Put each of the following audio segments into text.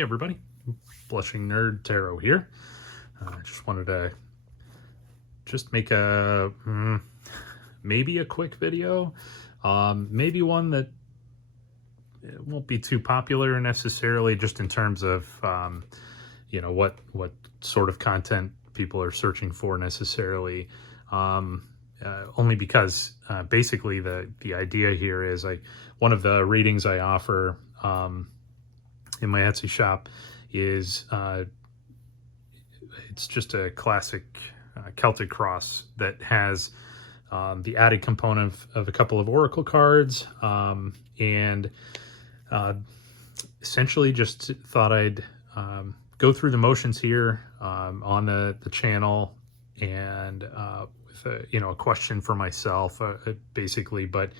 Hey everybody, Blushing Nerd Tarot here. I just wanted to make a maybe a quick video, maybe one that it won't be too popular necessarily, just in terms of what sort of content people are searching for necessarily. Only because basically the idea here is one of the readings I offer in my Etsy shop is it's just a classic Celtic Cross that has the added component of a couple of oracle cards, and essentially just thought I'd go through the motions here on the channel, and with a question for myself, basically, but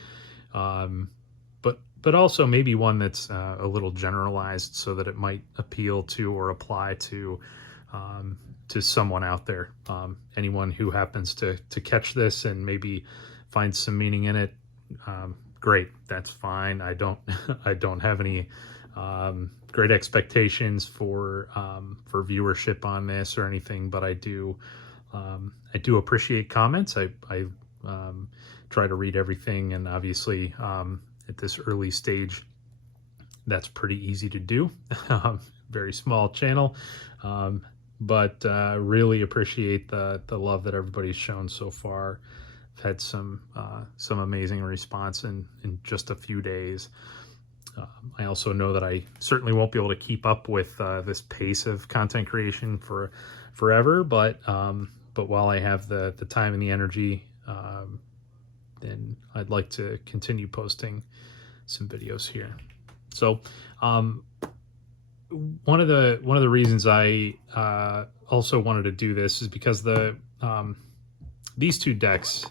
also maybe one that's a little generalized, so that it might appeal to or apply to someone out there. Anyone who happens to catch this and maybe find some meaning in it, great, that's fine. I don't I don't have any great expectations for viewership on this or anything, but I do appreciate comments. I try to read everything, and obviously at this early stage, that's pretty easy to do. Very small channel, but really appreciate the love that everybody's shown so far. I've had some amazing response in just a few days. I also know that I certainly won't be able to keep up with this pace of content creation forever, but while I have the time and the energy, then I'd like to continue posting some videos here. So one of the reasons I also wanted to do this is because these two decks,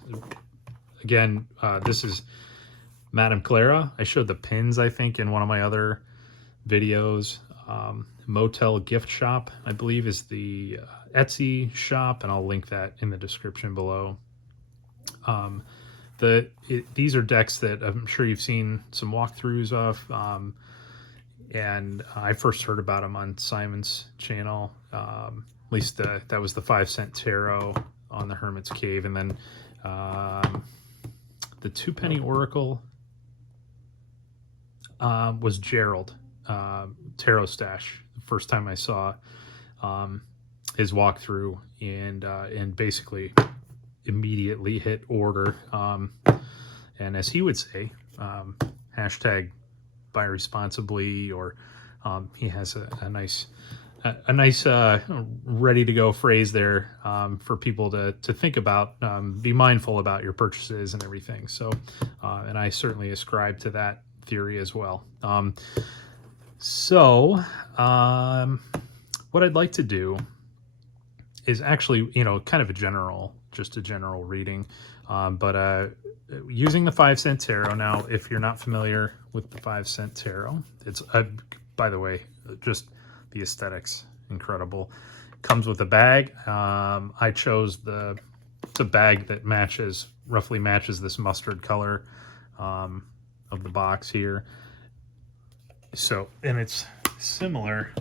again, this is Madame Clara. I showed the pins, I think, in one of my other videos. Motel Gift Shop, I believe, is the Etsy shop, and I'll link that in the description below. These are decks that I'm sure you've seen some walkthroughs of, and I first heard about them on Simon's channel. At least that was the 5-cent tarot on the Hermit's Cave, and then the 2-penny oracle was Gerald Tarot Stash. The first time I saw his walkthrough, and basically immediately hit order, and as he would say, hashtag buy responsibly, or he has a nice ready to go phrase there for people to think about. Be mindful about your purchases and everything. So and I certainly ascribe to that theory as well. What I'd like to do is actually, kind of a general reading, but using the 5-cent tarot. Now, if you're not familiar with the 5-cent tarot, it's by the way, just the aesthetics incredible. Comes with a bag. I chose the bag that roughly matches this mustard color of the box here. So, and it's similar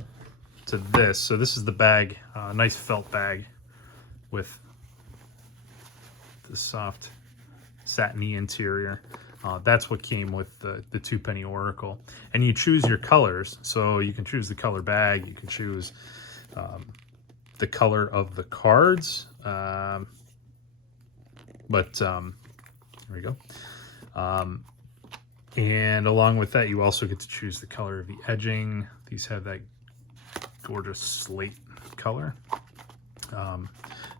to this. So this is the bag, nice felt bag with the soft satiny interior. That's what came with the 2-penny oracle. And you choose your colors. So you can choose the color bag. You can choose the color of the cards. Here we go. And along with that, you also get to choose the color of the edging. These have that gorgeous slate color.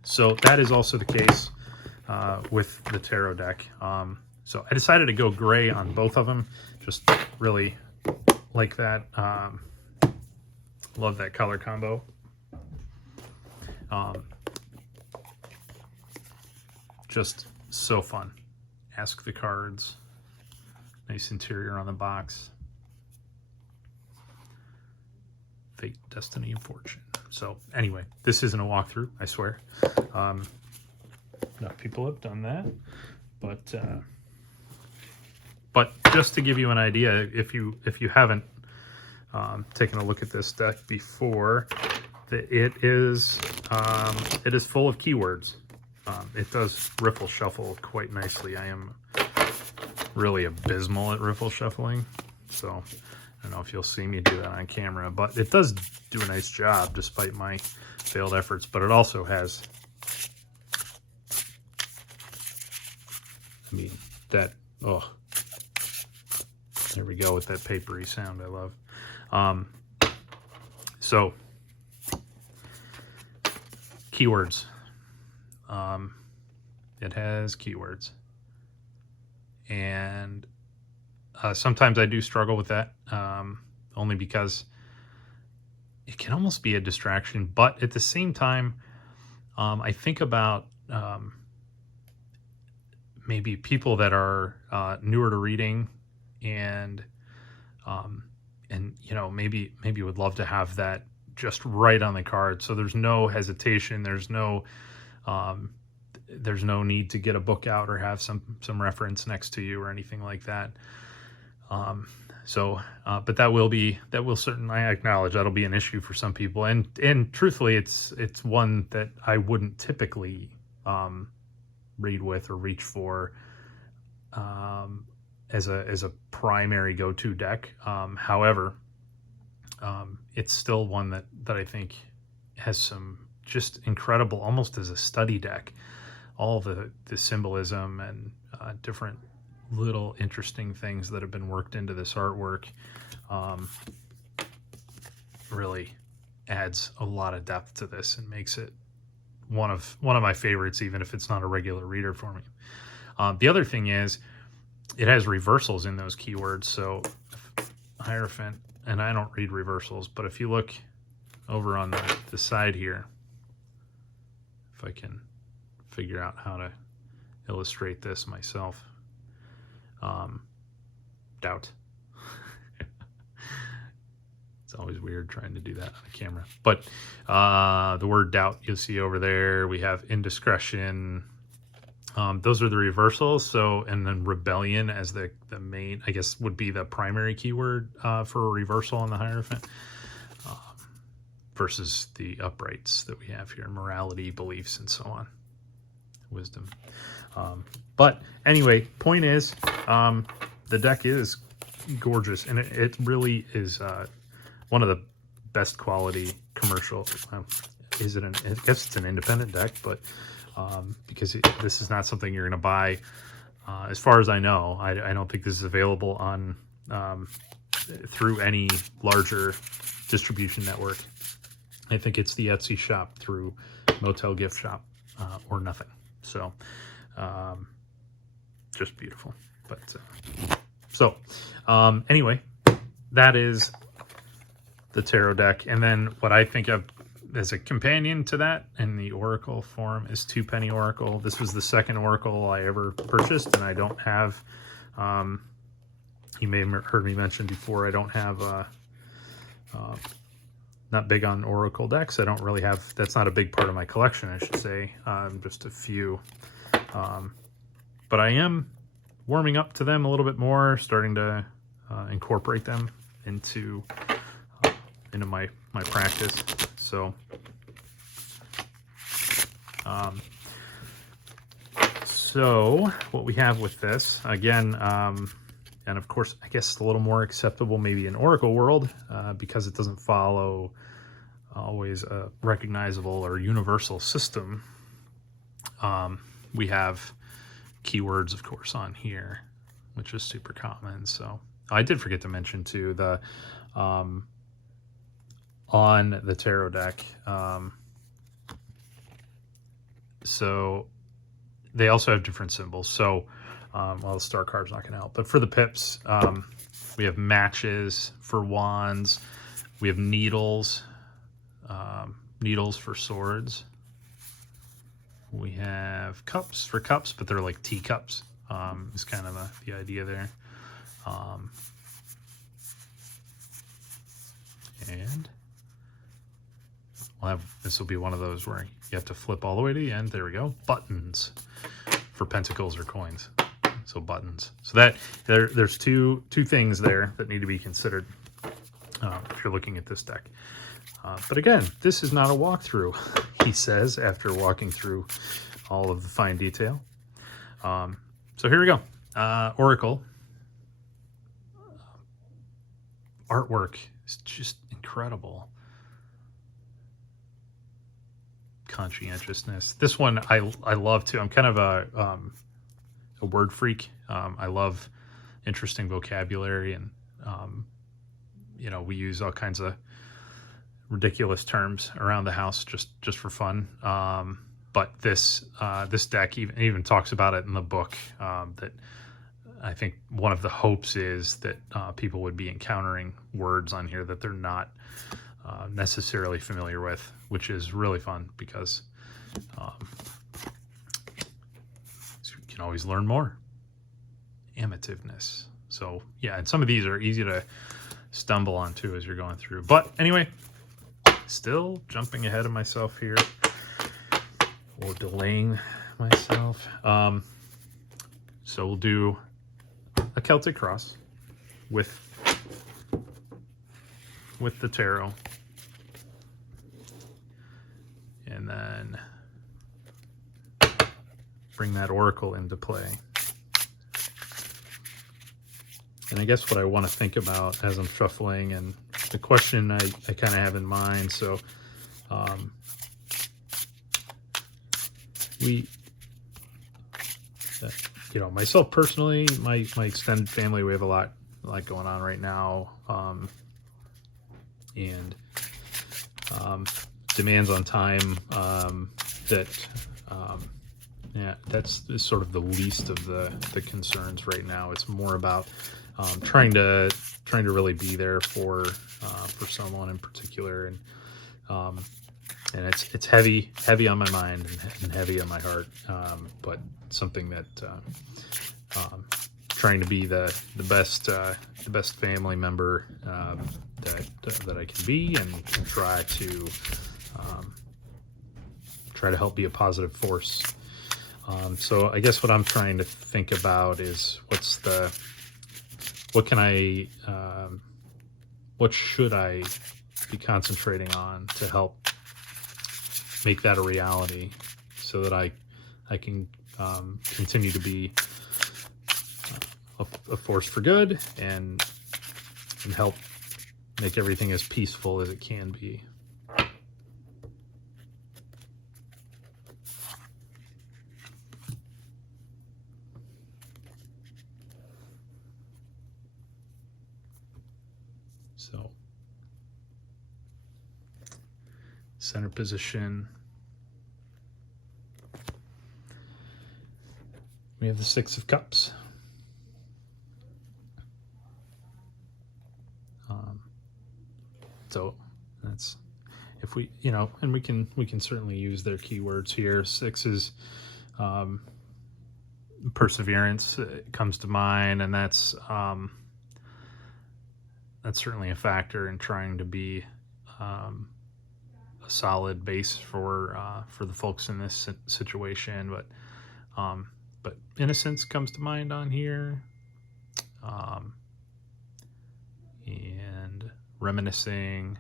So that is also the case with the tarot deck. So I decided to go gray on both of them. Just really like that. Love that color combo. Just so fun. Ask the cards. Nice interior on the box. Fate, destiny, and fortune. So anyway, this isn't a walkthrough, I swear. Enough people have done that, but just to give you an idea, if you haven't taking a look at this deck before, that it is full of keywords. It does riffle shuffle quite nicely. I am really abysmal at riffle shuffling, so I don't know if you'll see me do that on camera, but it does do a nice job despite my failed efforts. But it also has, I mean, that, oh, there we go with that papery sound I love. So, keywords. It has keywords. And sometimes I do struggle with that, only because it can almost be a distraction. But at the same time, I think about maybe people that are newer to reading, and you know, maybe would love to have that just right on the card, so there's no hesitation, there's no need to get a book out or have some reference next to you or anything like that. But that will certainly, I acknowledge that'll be an issue for some people, and truthfully, it's one that I wouldn't typically read with or reach for as a primary go-to deck. However, it's still one that I think has some just incredible, almost as a study deck, all the symbolism and different little interesting things that have been worked into this artwork. Really adds a lot of depth to this and makes it one of my favorites, even if it's not a regular reader for me. The other thing is, it has reversals in those keywords. So Hierophant, and I don't read reversals, but if you look over on the side here, if I can figure out how to illustrate this myself. Doubt. It's always weird trying to do that on a camera. But the word doubt you'll see over there. We have indiscretion. Those are the reversals. So, and then rebellion as the main, I guess, would be the primary keyword for a reversal on the Hierophant, versus the uprights that we have here: morality, beliefs, and so on, wisdom. But anyway, point is, the deck is gorgeous, and it really is one of the best quality commercial. I guess it's an independent deck, but because this is not something you're going to buy. As far as I know, I don't think this is available on through any larger distribution network. I think it's the Etsy shop through Motel Gift Shop, or nothing. So just beautiful. But anyway, that is the tarot deck. And then what I think of as a companion to that in the Oracle form is Two Penny Oracle. This was the second Oracle I ever purchased, and I don't have, you may have heard me mention before, I don't have, not big on Oracle decks. I don't really have, that's not a big part of my collection, I should say, just a few. But I am warming up to them a little bit more, starting to incorporate them into my practice. So what we have with this, again, and of course, I guess it's a little more acceptable maybe in Oracle world, because it doesn't follow always a recognizable or universal system. We have keywords, of course, on here, which is super common. So I did forget to mention too, the on the tarot deck, so they also have different symbols. So well, the star card's not going to help, but for the pips, we have matches for wands, we have needles, needles for swords, we have cups for cups, but they're like teacups, is kind of the idea there. And we'll have, this will be one of those where you have to flip all the way to the end. There we go. Buttons for pentacles or coins. So buttons. So that there's two things there that need to be considered. if you're looking at this deck. But again, this is not a walkthrough, he says, after walking through all of the fine detail. So here we go. Oracle. Artwork is just incredible. Conscientiousness. This one I love too. I'm kind of a word freak. I love interesting vocabulary, and you know, we use all kinds of ridiculous terms around the house just for fun. But this deck even talks about it in the book, that I think one of the hopes is that people would be encountering words on here that they're not necessarily familiar with, which is really fun because you can always learn more. Amativeness. So yeah, and some of these are easy to stumble onto as you're going through. But anyway, still jumping ahead of myself here, or delaying myself. So we'll do a Celtic Cross with the tarot, and then bring that oracle into play. And I guess what I want to think about as I'm shuffling, and the question I kind of have in mind. So you know, myself personally, my extended family, we have a lot going on right now, and demands on time yeah, that's sort of the least of the concerns right now. It's more about trying to really be there for someone in particular, and it's heavy on my mind and heavy on my heart, but something that trying to be the best family member that I can be, and try to help be a positive force. So I guess what I'm trying to think about is what should I be concentrating on to help make that a reality, so that I can continue to be a force for good, and help make everything as peaceful as it can be. So, center position. We have the Six of Cups. So that's, if we, you know, and we can certainly use their keywords here. Six is perseverance comes to mind, and that's certainly a factor in trying to be a solid base for the folks in this situation. But innocence comes to mind on here, and reminiscing.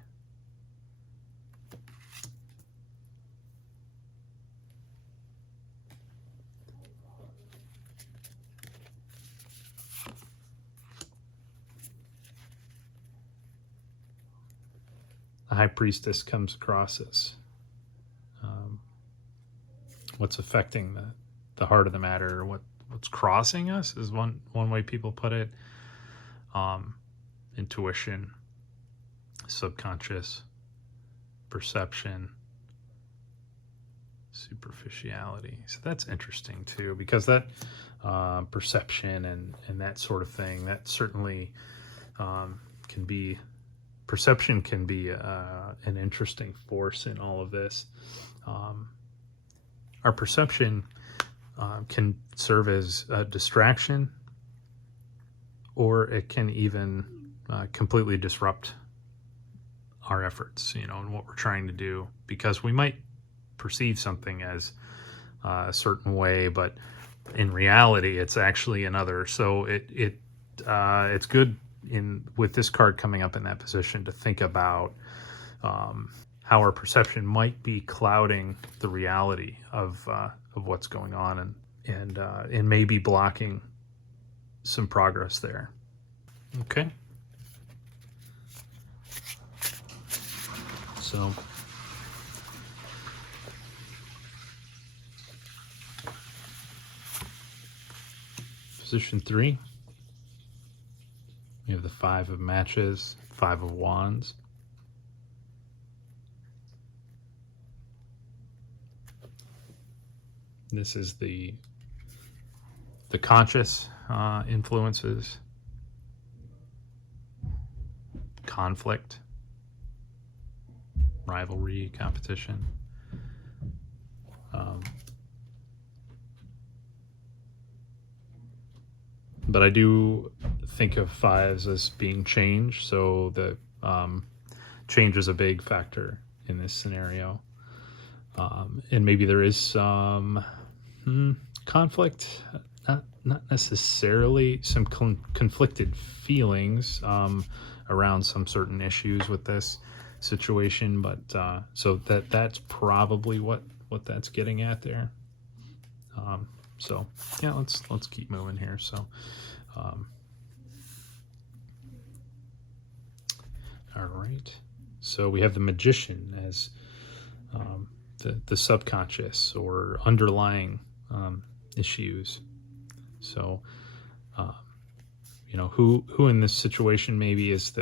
The High Priestess comes across as what's affecting the heart of the matter, what's crossing us is one way people put it. Intuition, subconscious, perception, superficiality. So that's interesting too, because that perception and that sort of thing, that certainly can be, perception can be an interesting force in all of this. Our perception can serve as a distraction, or it can even completely disrupt our efforts, you know, and what we're trying to do, because we might perceive something as a certain way, but in reality, it's actually another. So it's good with this card coming up in that position, to think about how our perception might be clouding the reality of what's going on, and maybe blocking some progress there. Okay. So position 3, we have the 5 of matches, 5 of wands. This is the conscious influences, conflict, rivalry, competition. But I do think of 5s as being change, so the change is a big factor in this scenario. And maybe there is some conflict, not necessarily, some conflicted feelings around some certain issues with this situation, but so that's probably what that's getting at there. So yeah, let's keep moving here. So all right, so we have the Magician as the subconscious or underlying issues. So who in this situation maybe is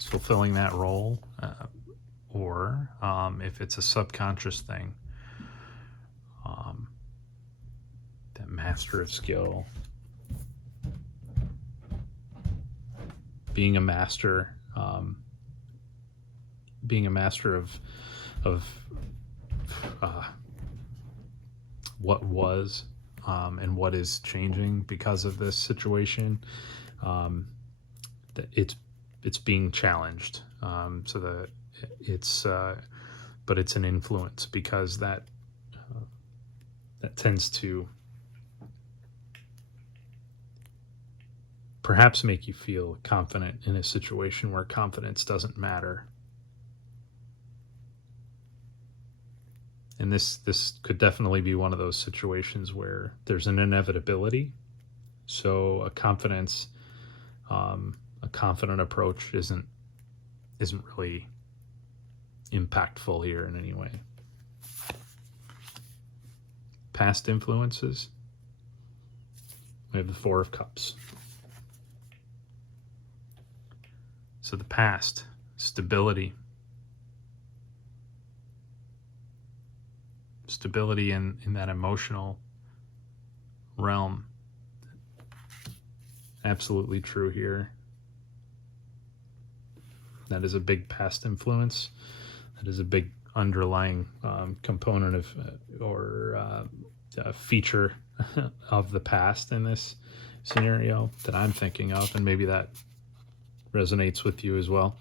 fulfilling that role, or if it's a subconscious thing, that master of skill, being a master of what was and what is changing because of this situation. That it's being challenged, so that but it's an influence, because that tends to perhaps make you feel confident in a situation where confidence doesn't matter. And this could definitely be one of those situations where there's an inevitability. So a confident approach isn't really impactful here in any way. Past influences. We have the 4 of Cups. So the past, stability. Stability in that emotional realm. Absolutely true here. That is a big past influence. That is a big underlying component of or feature of the past in this scenario that I'm thinking of, and maybe that resonates with you as well.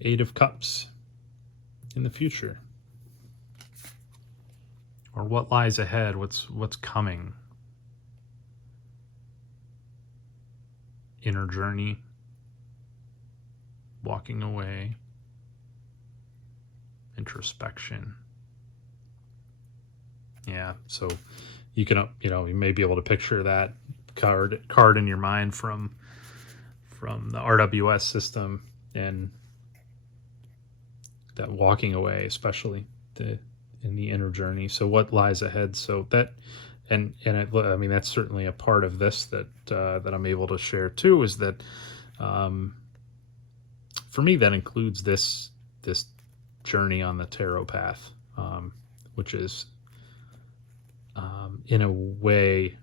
Eight of Cups in the future, or what lies ahead, what's coming. Inner journey, walking away, introspection. Yeah, so you can, you may be able to picture that card in your mind from the RWS system, and that walking away, especially in the inner journey. So what lies ahead? So that, and that's certainly a part of this that I'm able to share too, is that for me that includes this journey on the tarot path, which is in a way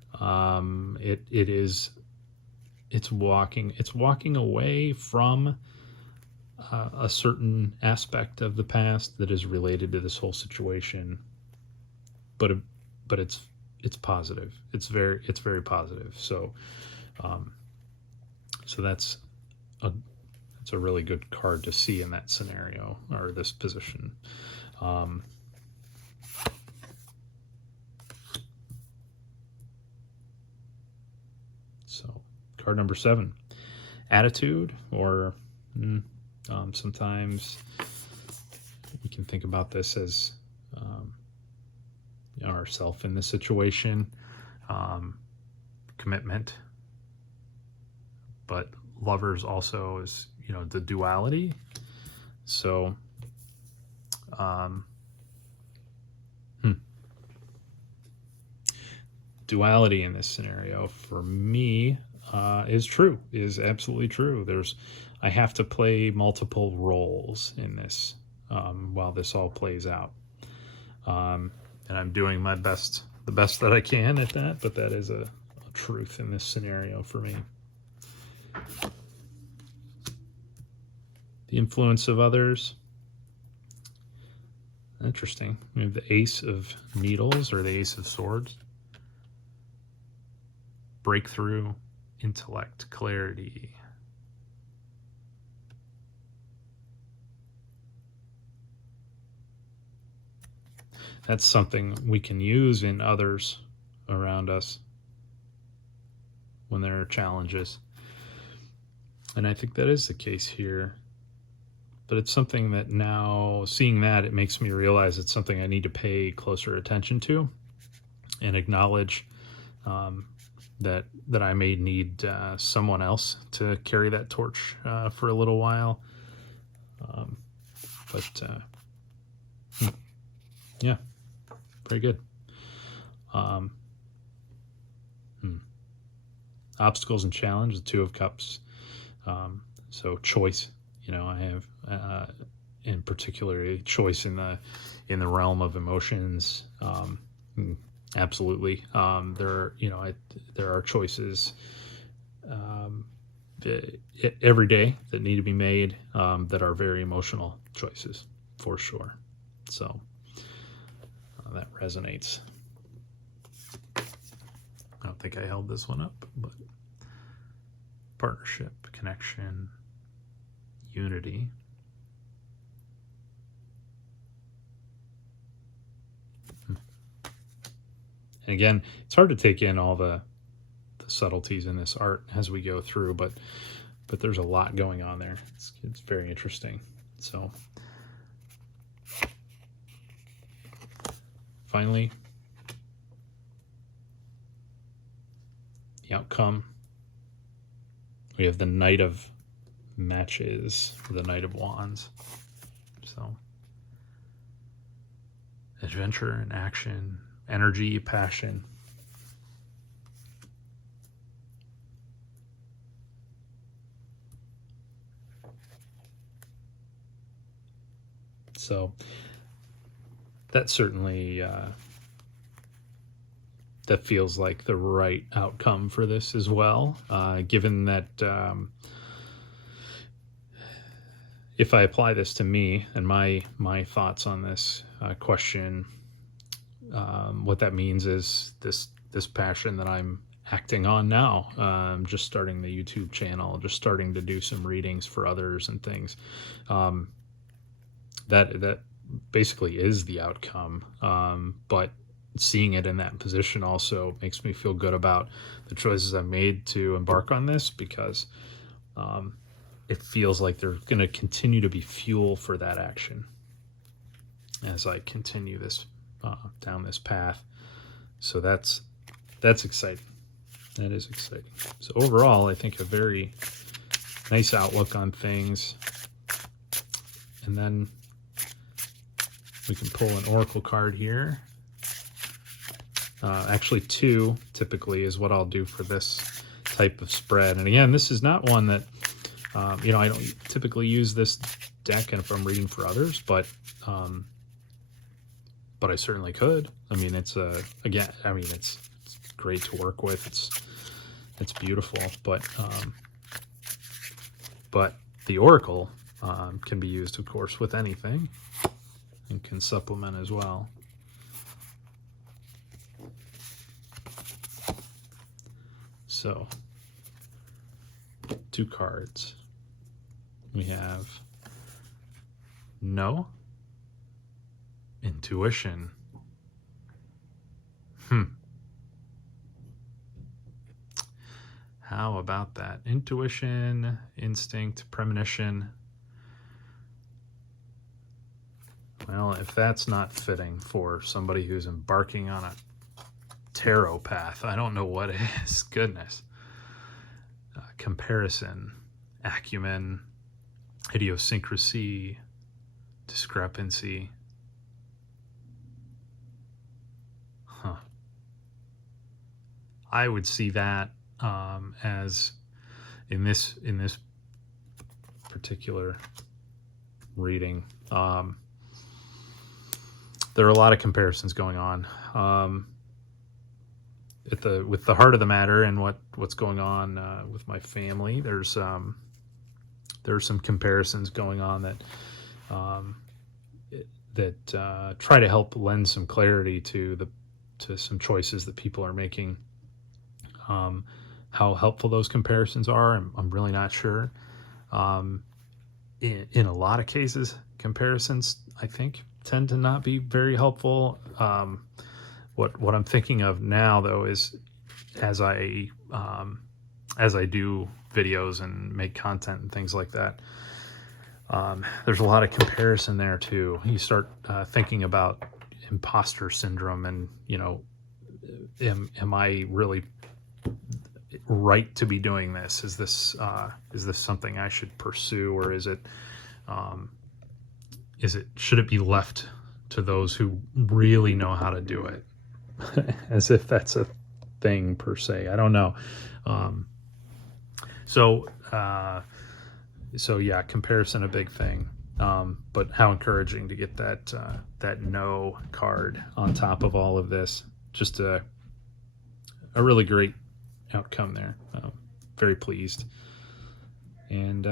it's walking away from a certain aspect of the past that is related to this whole situation, but it's positive. It's very positive. So that's a really good card to see in that scenario, or this position. Card number 7, attitude, or sometimes we can think about this as ourself in this situation, commitment, but lovers also is, the duality. So duality in this scenario for me is absolutely true. I have to play multiple roles in this while this all plays out, and I'm doing my best, the best that I can at that, but that is a truth in this scenario for me. The influence of others. Interesting. We have the Ace of Needles, or the Ace of Swords. Breakthrough, intellect, clarity. That's something we can use in others around us when there are challenges. And I think that is the case here. But it's something that now, seeing that, it makes me realize it's something I need to pay closer attention to and acknowledge that I may need someone else to carry that torch for a little while. Yeah, very good. Obstacles and challenge, the Two of Cups. So choice, I have in particular choice in the realm of emotions. Absolutely. There are choices every day that need to be made that are very emotional choices, for sure. So that resonates. I don't think I held this one up, but partnership, connection, unity. And again, it's hard to take in all the subtleties in this art as we go through, but there's a lot going on there. It's very interesting. So finally, the outcome. We have the Knight of Matches, the Knight of Wands. So adventure and action, energy, passion. So that certainly that feels like the right outcome for this as well, given that if I apply this to me and my thoughts on this question, what that means is this passion that I'm acting on now, just starting the YouTube channel, just starting to do some readings for others and things, that basically is the outcome. But seeing it in that position also makes me feel good about the choices I made to embark on this, because it feels like there's going to continue to be fuel for that action as I continue this down this path. So that's exciting. That is exciting. So overall, I think a very nice outlook on things. And then we can pull an oracle card here. Actually, 2 typically is what I'll do for this type of spread. And again, this is not one that I don't typically use this deck, and if I'm reading for others, but I certainly could. I mean, it's great to work with. It's beautiful, but the oracle can be used, of course, with anything, and can supplement as well. So 2 cards. We have no, intuition. How about that? Intuition, instinct, premonition. Well, if that's not fitting for somebody who's embarking on a tarot path, I don't know what is. Goodness. Comparison, acumen, idiosyncrasy, discrepancy. Huh. I would see that as in this particular reading. There are a lot of comparisons going on with the heart of the matter and what's going on with my family. There's some comparisons going on that try to help lend some clarity to some choices that people are making. How helpful those comparisons are, I'm really not sure. In a lot of cases, comparisons, I think, tend to not be very helpful. What I'm thinking of now, though, is as I do videos and make content and things like that, there's a lot of comparison there too. You start thinking about imposter syndrome, and am I really right to be doing this? Is this something I should pursue, or should it be left to those who really know how to do it? As if that's a thing per se. I don't know. So yeah, comparison a big thing. But how encouraging to get that no card on top of all of this. Just a really great outcome there. Very pleased. And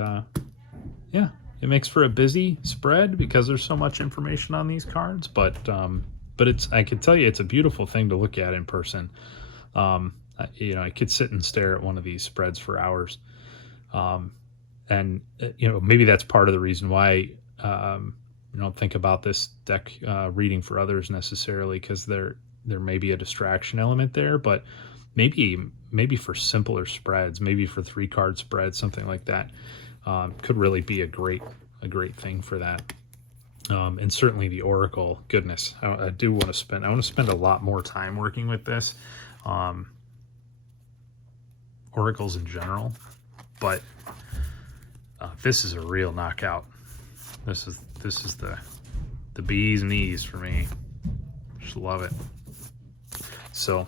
yeah, it makes for a busy spread because there's so much information on these cards, but I can tell you it's a beautiful thing to look at in person. I could sit and stare at one of these spreads for hours. And maybe that's part of the reason why I don't think about this deck reading for others necessarily, because there may be a distraction element there, but maybe for simpler spreads, maybe for 3-card spreads, something like that, could really be a great thing for that. And certainly the Oracle, goodness, I do want to spend a lot more time working with this, oracles in general, but this is a real knockout. This is the bee's knees for me. Just love it. So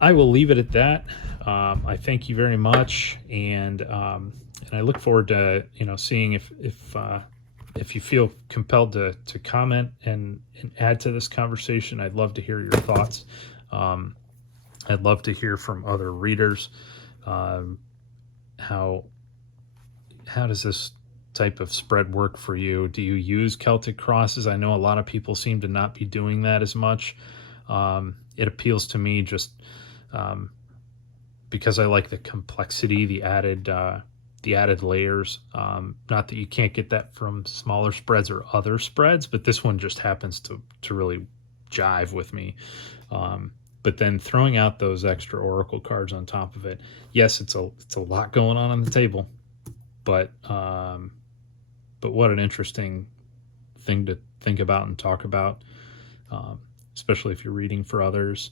I will leave it at that. I thank you very much, and I look forward to seeing if you feel compelled to comment and add to this conversation. I'd love to hear your thoughts. I'd love to hear from other readers. How does this type of spread work for you? Do you use Celtic crosses? I know a lot of people seem to not be doing that as much. It appeals to me just because I like the complexity, the added layers. Not that you can't get that from smaller spreads or other spreads, but this one just happens to really jive with me. But then throwing out those extra Oracle cards on top of it, yes, it's a lot going on the table, but what an interesting thing to think about and talk about, especially if you're reading for others.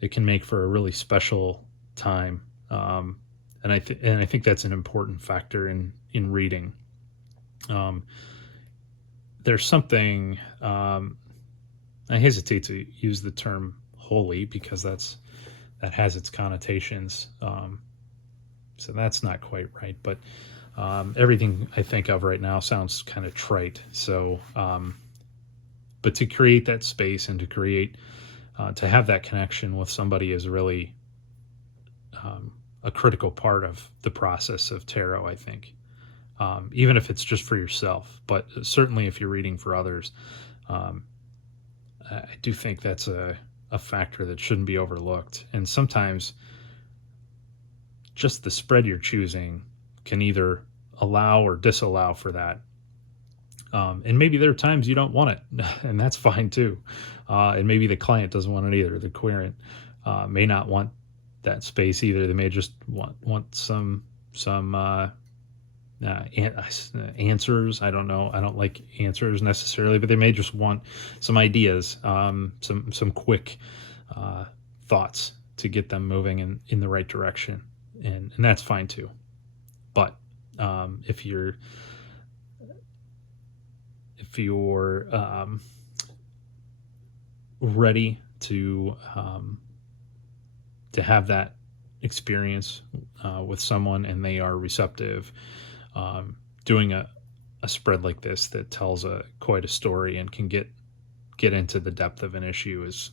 It can make for a really special time, and I think that's an important factor in reading. There's something, I hesitate to use the term holy because that has its connotations, so that's not quite right, but everything I think of right now sounds kind of trite. So but to create that space and to have that connection with somebody is really a critical part of the process of tarot, I think. Even if it's just for yourself, but certainly if you're reading for others, I do think that's a factor that shouldn't be overlooked. And sometimes just the spread you're choosing can either allow or disallow for that. And maybe there are times you don't want it, and that's fine too. And maybe the client doesn't want it either. The querent may not want that space either. They may just want some answers. I don't know. I don't like answers necessarily, but they may just want some ideas, some quick thoughts to get them moving in the right direction, and that's fine too. But if you're ready to have that experience with someone and they are receptive, doing a spread like this that tells quite a story and can get into the depth of an issue is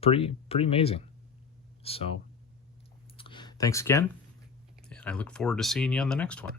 pretty amazing. So thanks again, and I look forward to seeing you on the next one.